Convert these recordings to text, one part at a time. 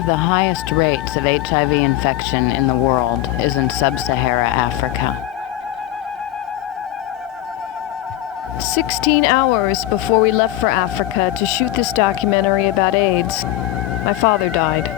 of the highest rates of HIV infection in the world is in sub-Sahara Africa. 16 hours before we left for Africa to shoot this documentary about AIDS, my father died.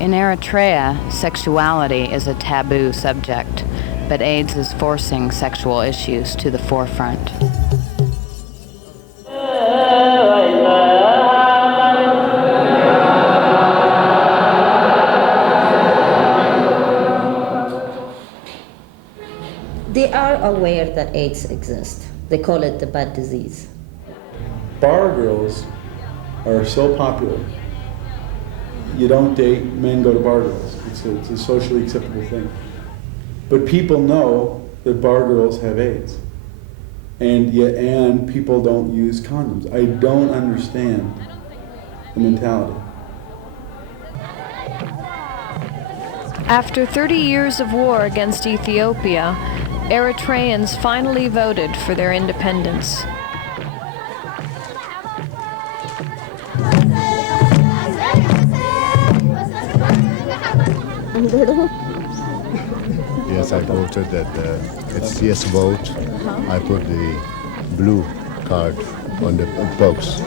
In Eritrea, sexuality is a taboo subject, but AIDS is forcing sexual issues to the forefront. They are aware that AIDS exists. They call it the bad disease. Bar girls are so popular. You don't date men, go to bar girls. It's a socially acceptable thing. But people know that bar girls have AIDS. And people don't use condoms. I don't understand the mentality. After 30 years of war against Ethiopia, Eritreans finally voted for their independence. Yes, I voted that it's yes vote. I put the blue card on the box.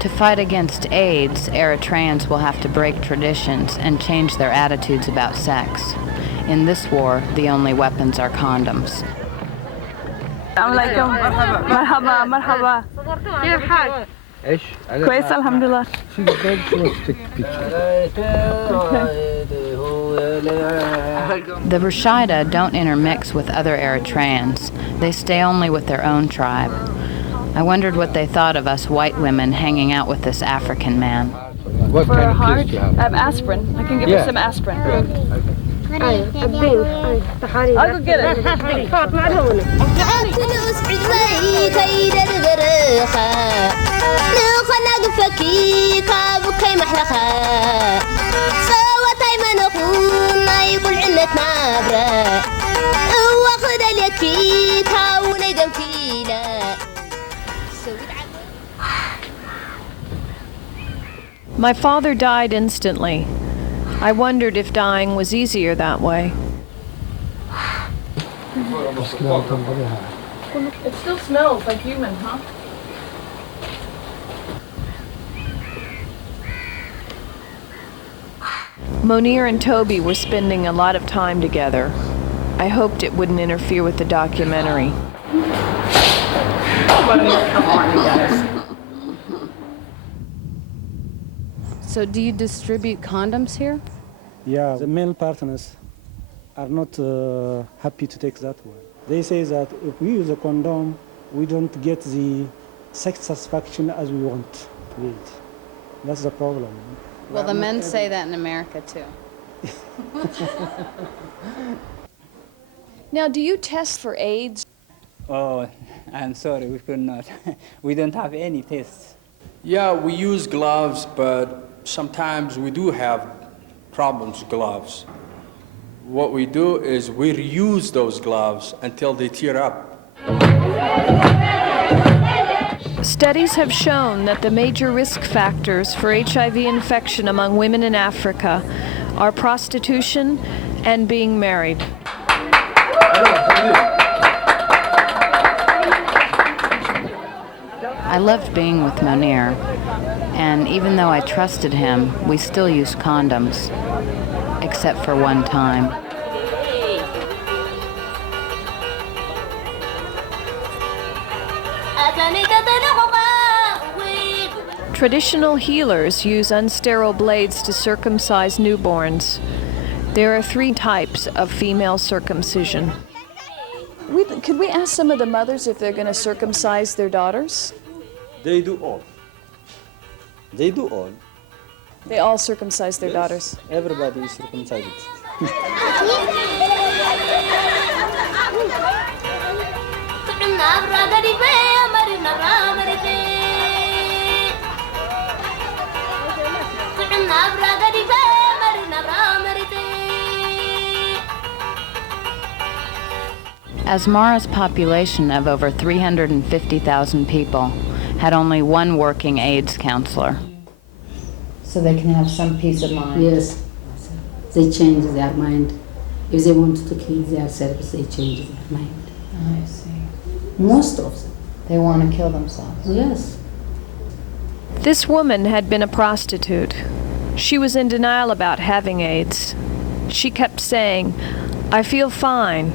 To fight against AIDS, Eritreans will have to break traditions and change their attitudes about sex. In this war, the only weapons are condoms. مرحبا مرحبا كيف حالك؟ كويس الحمد لله. The Rashida don't intermix with other Eritreans. They stay only with their own tribe. I wondered what they thought of us white women hanging out with this African man. For a heart, I have aspirin. I can give you some aspirin. I'll go get it. My father died instantly. I wondered if dying was easier that way. It still smells like human, huh? Monir and Toby were spending a lot of time together. I hoped it wouldn't interfere with the documentary. Come on, you guys. So do you distribute condoms here? Yeah, the male partners are not happy to take that one. They say that if we use a condom, we don't get the sex satisfaction as we want to get. That's the problem. Well, the men say that in America, too. Now, do you test for AIDS? Oh, I'm sorry, we could not. We don't have any tests. Yeah, we use gloves, but sometimes we do have problems with gloves. What we do is we reuse those gloves until they tear up. Studies have shown that the major risk factors for HIV infection among women in Africa are prostitution and being married. I loved being with Monir, and even though I trusted him, we still used condoms, except for one time. Traditional healers use unsterile blades to circumcise newborns. There are 3 types of female circumcision. Could we ask some of the mothers if they're going to circumcise their daughters? They do all. They do all. They all circumcise their daughters. Everybody is circumcised. Asmara's population of over 350,000 people had only one working AIDS counselor. So they can have some peace of mind. Yes, they change their mind. If they want to kill themselves, they change their mind. I see. Most of them. They want to kill themselves. Yes. This woman had been a prostitute. She was in denial about having AIDS. She kept saying, "I feel fine.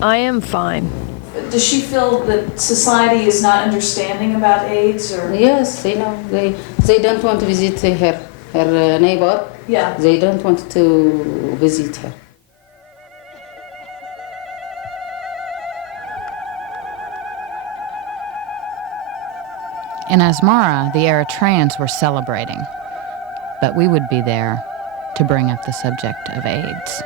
I am fine." Does she feel that society is not understanding about AIDS, or? Yes, they know. They don't want to visit her neighbor. Yeah. They don't want to visit her. In Asmara, the Eritreans were celebrating, but we would be there to bring up the subject of AIDS.